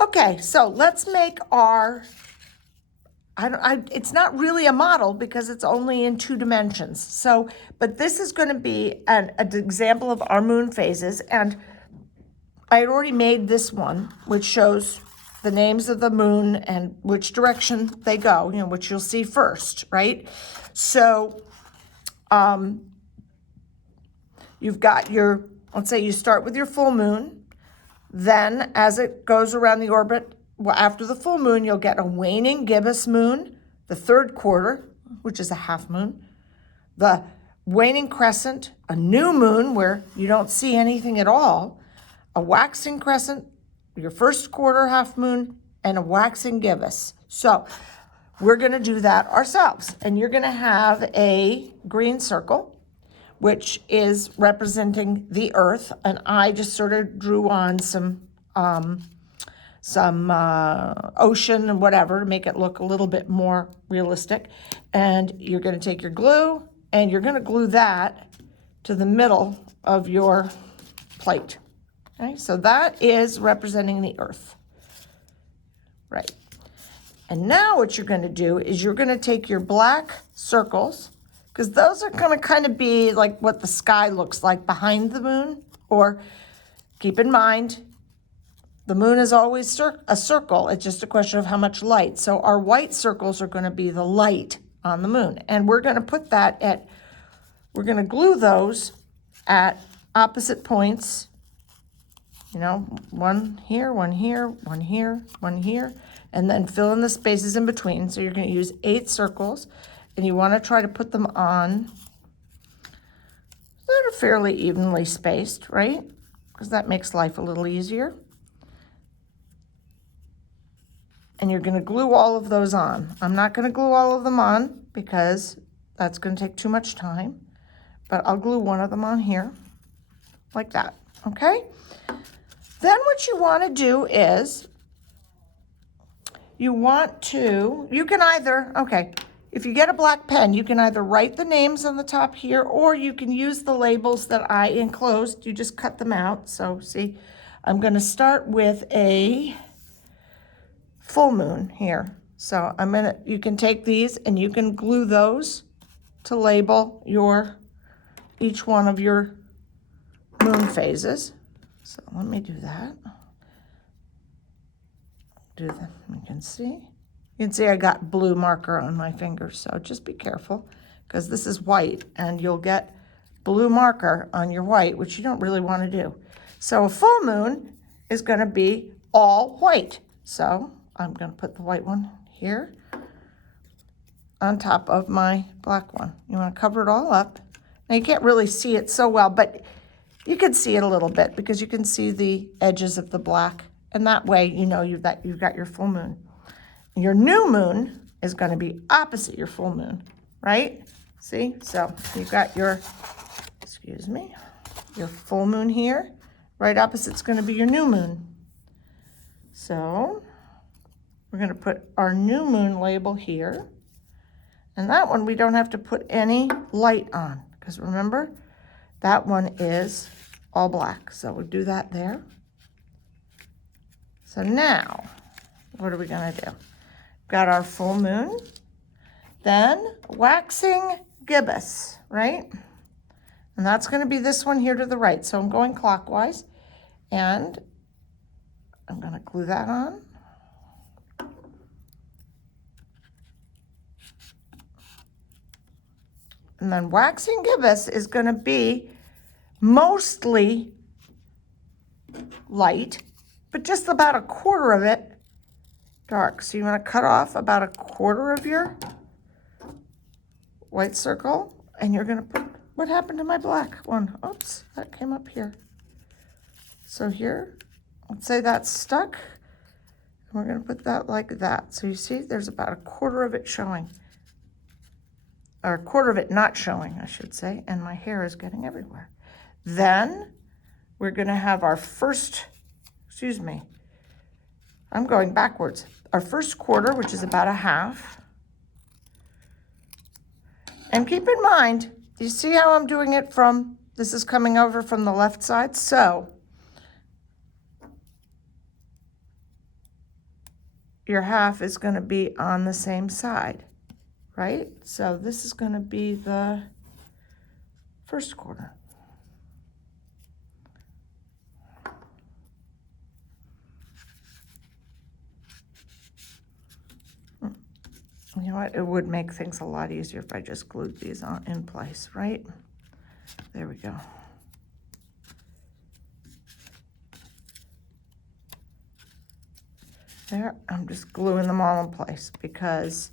Okay, so let's make our, it's not really a model because it's only in 2 dimensions. So, but this is going to be an example of our moon phases. And I had already made this one, which shows the names of the moon and which direction they go, which you'll see first, right? So you've got your, let's say you start with your full moon. Then as it goes around the orbit, well, after the full moon, you'll get a waning gibbous moon, the 3rd quarter, which is a half moon, the waning crescent, a new moon where you don't see anything at all, a waxing crescent, your 1st quarter half moon, and a waxing gibbous. So we're going to do that ourselves. And you're going to have a green circle, which is representing the Earth. And I just sort of drew on some ocean and whatever to make it look a little bit more realistic. And you're going to take your glue and you're going to glue that to the middle of your plate. Okay, so that is representing the Earth. Right. And now what you're going to do is you're going to take your black circles, because those are going to kind of be like what the sky looks like behind the moon. Or keep in mind, the moon is always a circle. It's just a question of how much light. So our white circles are going to be the light on the moon. And we're going to put that at, we're going to glue those at opposite points. One here, one here, one here, one here, and then fill in the spaces in between. So you're going to use 8 circles, and you want to try to put them on that are fairly evenly spaced, right? Because that makes life a little easier. And you're going to glue all of those on. I'm not going to glue all of them on because that's going to take too much time, but I'll glue one of them on here like that, okay? Then what you want to do is you can either, if you get a black pen, you can either write the names on the top here, or you can use the labels that I enclosed. You just cut them out. So see, I'm going to start with a full moon here. So you can take these and you can glue those to label each one of your moon phases. So let me do that. You can see I got blue marker on my finger, so just be careful because this is white and you'll get blue marker on your white, which you don't really want to do. So a full moon is going to be all white. So I'm going to put the white one here on top of my black one. You want to cover it all up. Now you can't really see it so well, but you can see it a little bit because you can see the edges of the black. And that way, you've got your full moon. Your new moon is going to be opposite your full moon, right? See? So you've got your full moon here. Right opposite is going to be your new moon. So we're going to put our new moon label here. And that one we don't have to put any light on because remember, that one is all black. So we'll do that there. So now, what are we going to do? Got our full moon, then waxing gibbous, right? And that's going to be this one here to the right. So I'm going clockwise, and I'm going to glue that on. And then waxing gibbous is going to be mostly light, but just about a quarter of it dark. So you want to cut off about a quarter of your white circle, and you're going to put, what happened to my black one? Oops, that came up here. So here, let's say that's stuck. And we're going to put that like that. So you see, there's about a quarter of it showing. Or a quarter of it not showing, I should say, and my hair is getting everywhere. Then we're going to have our first, I'm going backwards. Our first quarter, which is about a half. And keep in mind, you see how I'm doing it from, this is coming over from the left side? So your half is going to be on the same side, right? So this is going to be the first quarter. You know what? It would make things a lot easier if I just glued these on in place, right? There we go. There, I'm just gluing them all in place because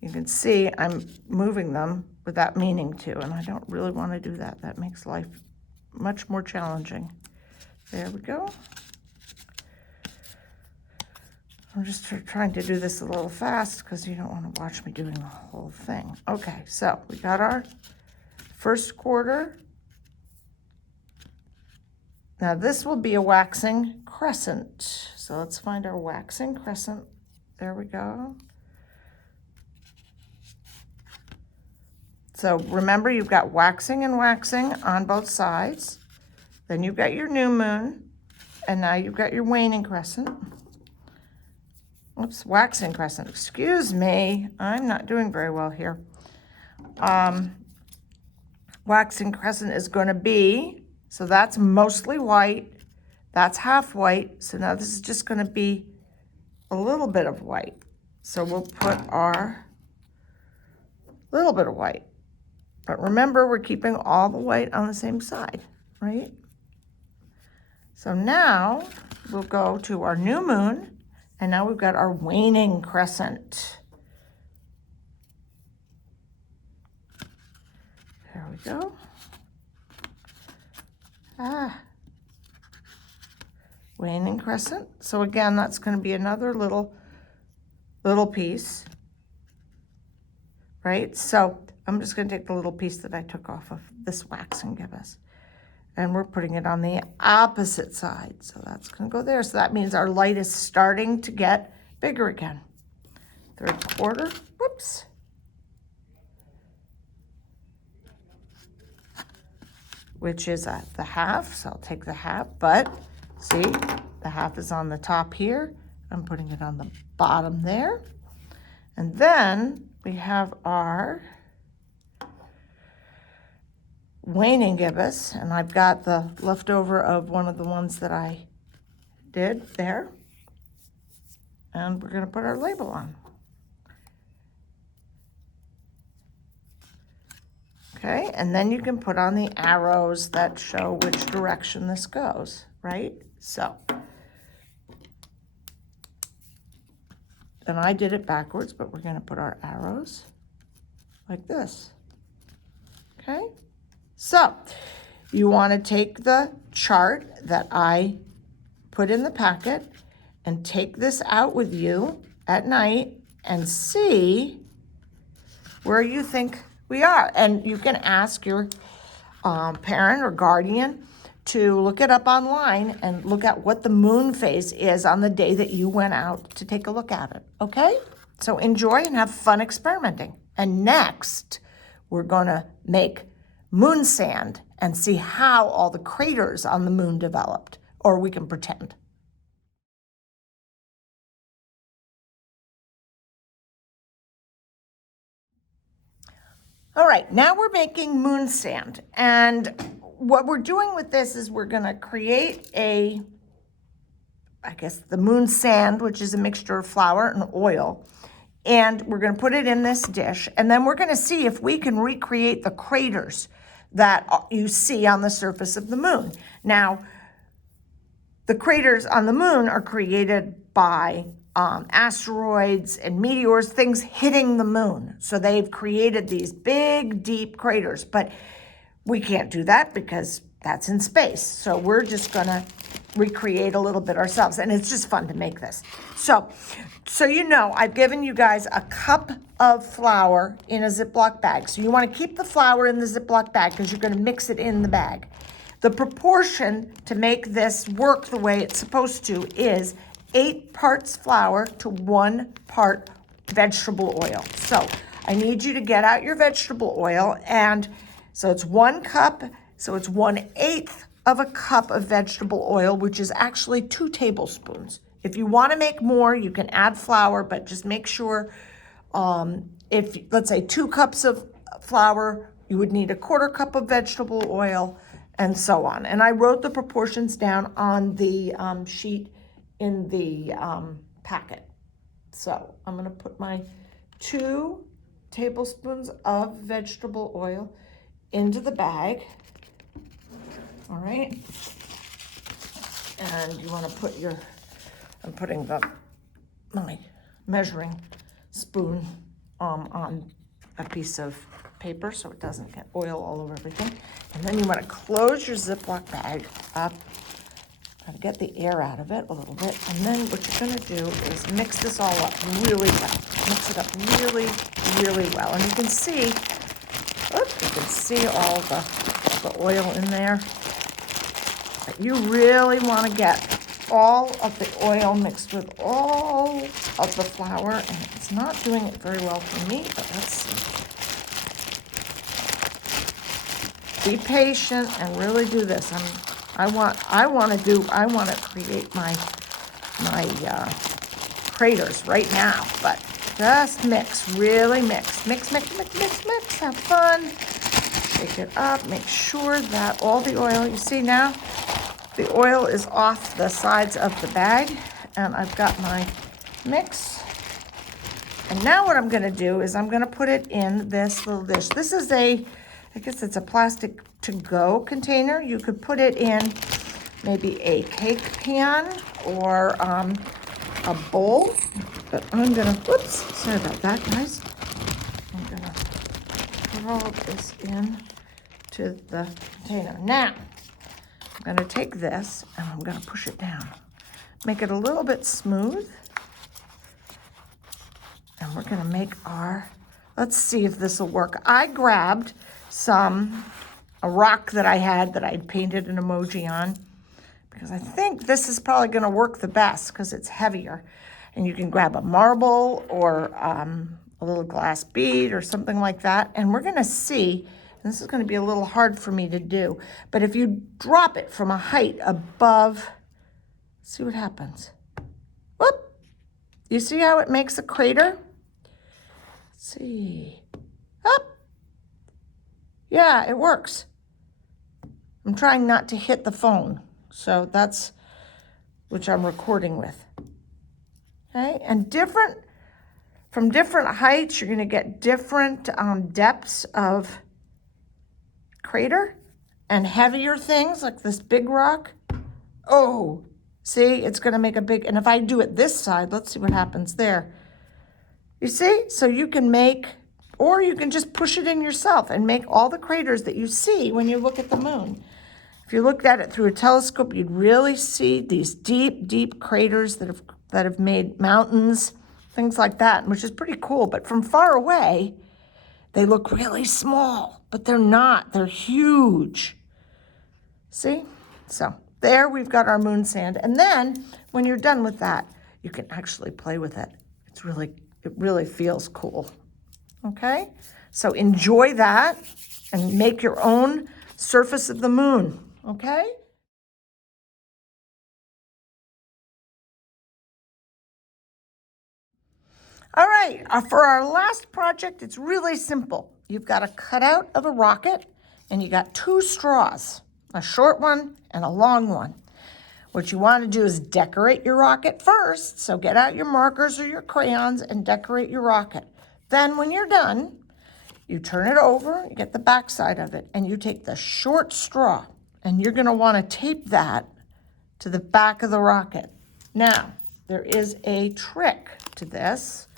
you can see I'm moving them without meaning to, and I don't really want to do that. That makes life much more challenging. There we go. I'm just trying to do this a little fast because you don't want to watch me doing the whole thing. Okay, so we got our first quarter. Now this will be a waxing crescent. So let's find our waxing crescent. There we go. So remember, you've got waxing and waxing on both sides. Then you've got your new moon, and now you've got your waning crescent. Oops, waxing crescent, excuse me. I'm not doing very well here. Waxing crescent is going to be, so that's mostly white. That's half white. So now this is just going to be a little bit of white. So we'll put our little bit of white. But remember, we're keeping all the white on the same side, right? So now we'll go to our new moon, and now we've got our waning crescent. There we go. Waning crescent. So again, that's going to be another little piece, right? So I'm just going to take the little piece that I took off of this waxing gibbous, and we're putting it on the opposite side. So that's going to go there. So that means our light is starting to get bigger again. Third quarter, whoops. Which is the half, so I'll take the half, but see, the half is on the top here. I'm putting it on the bottom there. And then we have our waning gibbous, and I've got the leftover of one of the ones that I did there. And we're gonna put our label on. Okay, and then you can put on the arrows that show which direction this goes, right? So, and I did it backwards, but we're gonna put our arrows like this, okay? So, you wanna take the chart that I put in the packet and take this out with you at night and see where you think we are. And you can ask your parent or guardian to look it up online and look at what the moon phase is on the day that you went out to take a look at it, okay? So enjoy and have fun experimenting. And next, we're gonna make moon sand and see how all the craters on the moon developed, or we can pretend. All right, now we're making moon sand. And what we're doing with this is we're gonna create the moon sand, which is a mixture of flour and oil. And we're gonna put it in this dish. And then we're gonna see if we can recreate the craters that you see on the surface of the moon. Now, the craters on the moon are created by asteroids and meteors, things hitting the moon. So they've created these big, deep craters, but we can't do that because that's in space. So we're just gonna recreate a little bit ourselves, and it's just fun to make this. So you know, I've given you guys a cup of flour in a Ziploc bag. So you wanna keep the flour in the Ziploc bag because you're gonna mix it in the bag. The proportion to make this work the way it's supposed to is 8 parts flour to 1 part vegetable oil. So I need you to get out your vegetable oil, and so it's 1 cup, so it's 1/8 of a cup of vegetable oil, which is actually 2 tablespoons. If you want to make more, you can add flour, but just make sure if, let's say, 2 cups of flour, you would need a 1/4 cup of vegetable oil, and so on. And I wrote the proportions down on the sheet in the packet. So I'm going to put my 2 tablespoons of vegetable oil into the bag. All right. And you want to put your, I'm putting my measuring spoon on a piece of paper so it doesn't get oil all over everything. And then you want to close your Ziploc bag up. Try to get the air out of it a little bit. And then what you're going to do is mix this all up really well. Mix it up really, really well. And you can see, all the oil in there. But you really want to get all of the oil mixed with all of the flour. And it's not doing it very well for me, but let's see. Be patient and really do this. I want to create my craters right now, but just mix, really mix. Mix, have fun. Shake it up, make sure that all the oil, you see now, the oil is off the sides of the bag, and I've got my mix. And now what I'm gonna do is I'm gonna put it in this little dish. This is I guess it's a plastic to-go container. You could put it in maybe a cake pan or a bowl. But I'm gonna, whoops, sorry about that, guys. I'm gonna put all of this in to the container. Now, I'm gonna take this and I'm gonna push it down. Make it a little bit smooth. And we're gonna make let's see if this will work. I grabbed a rock that I had that I'd painted an emoji on, because I think this is probably gonna work the best because it's heavier. And you can grab a marble or a little glass bead or something like that. And we're gonna see, and this is gonna be a little hard for me to do, but if you drop it from a height above, see what happens. Whoop! You see how it makes a crater? Let's see. Up! Yeah, it works. I'm trying not to hit the phone, so that's which I'm recording with. Okay, and from different heights, you're gonna get different depths of crater, and heavier things like this big rock. Oh, see, it's gonna make a big, and if I do it this side, let's see what happens there. You see, so you can make, or you can just push it in yourself and make all the craters that you see when you look at the moon. If you looked at it through a telescope, you'd really see these deep, deep craters that have made mountains, things like that, which is pretty cool. But from far away, they look really small, but they're not. They're huge. See? So there we've got our moon sand. And then when you're done with that, you can actually play with it. It really feels cool. Okay? So enjoy that and make your own surface of the moon. Okay? All right, for our last project, it's really simple. You've got a cutout of a rocket and you got 2 straws, a short one and a long one. What you want to do is decorate your rocket first. So get out your markers or your crayons and decorate your rocket. Then when you're done, you turn it over, you get the back side of it, and you take the short straw, and you're going to want to tape that to the back of the rocket. Now, there is a trick to this,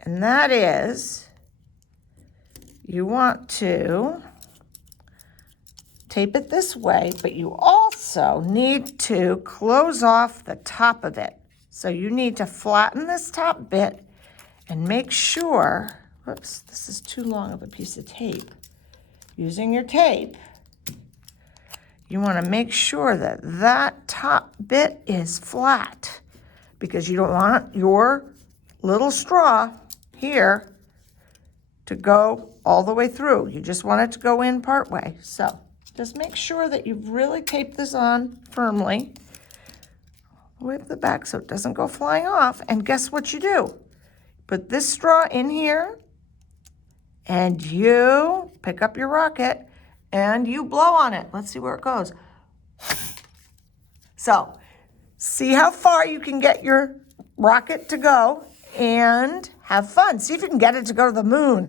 and that is you want to tape it this way, but you also need to close off the top of it. So you need to flatten this top bit and make sure, whoops, this is too long of a piece of tape. Using your tape, you want to make sure that that top bit is flat, because you don't want your little straw here to go all the way through. You just want it to go in part way. So just make sure that you've really taped this on firmly all the way up the back so it doesn't go flying off. And guess what you do? Put this straw in here, and you pick up your rocket, and you blow on it. Let's see where it goes. So, see how far you can get your rocket to go, and have fun. See if you can get it to go to the moon.